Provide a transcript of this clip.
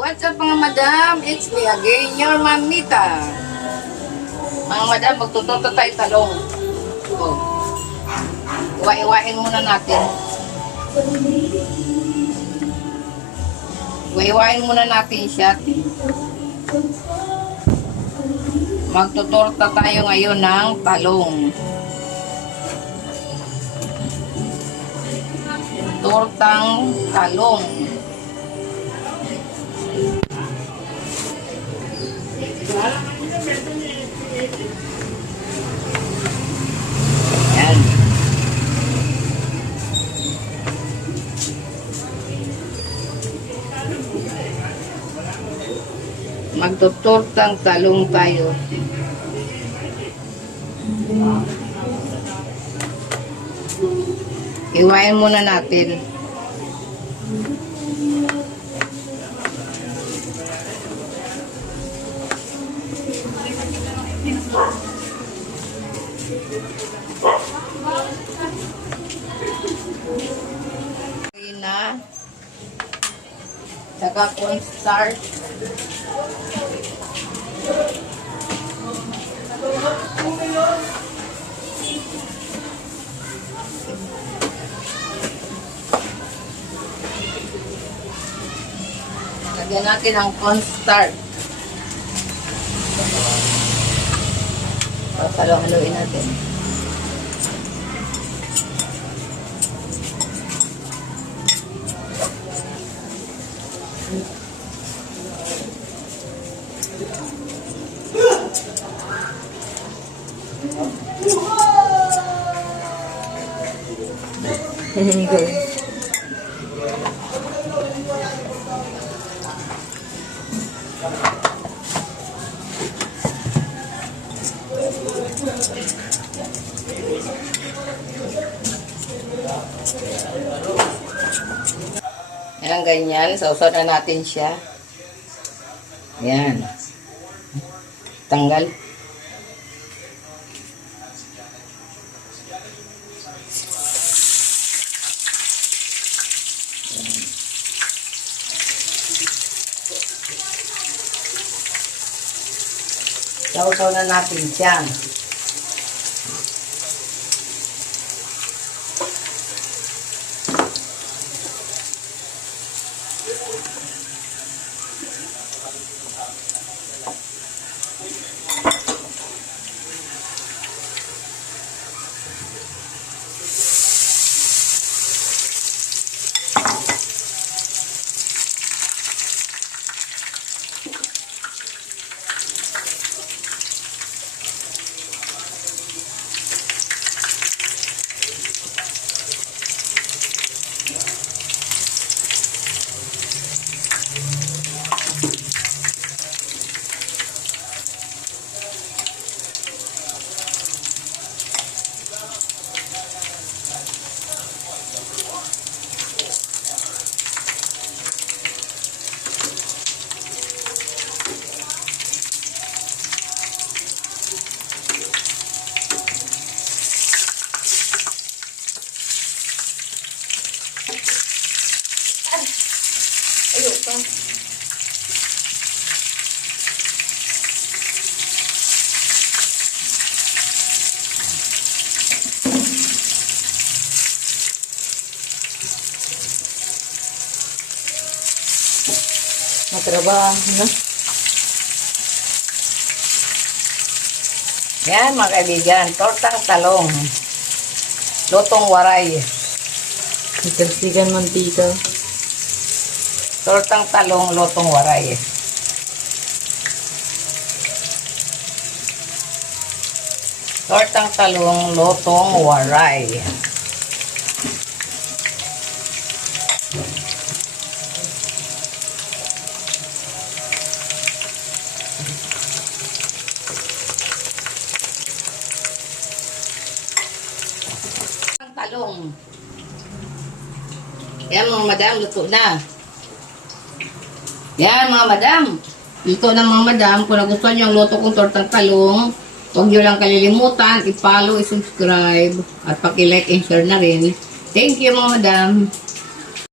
What's up mga madam? It's me again, your mamita. Mga madam, magtututo tayo talong. Oh. Iwa-iwain muna natin. Iwa-iwain muna natin siya. Magtutorta tayo ngayon ng talong. Tortang talong. Yan. Magtutortang talong tayo. Iwain muna natin. Na saka cornstarch. Lagyan natin ang cornstarch. Halo-haloin natin. Ayan, ganyan. Sausaw na natin siya. Ayan. Tanggal. Sausaw na natin siya. Ayoko. Matrabaho, no? Yan mga kaibigan, tortang talong. Lutong waray. Ikalsigan mantika. Tortang talong, lutong waray. Tortang talong, lutong waray. Talong. Yan mga madam, luto na. Yan mga madam. Luto na mga madam. Kung nagustuhan nyo ang luto kong tortang talong, huwag nyo lang kalilimutan, i-follow, i-subscribe, at paki-like and share na rin. Thank you mga madam.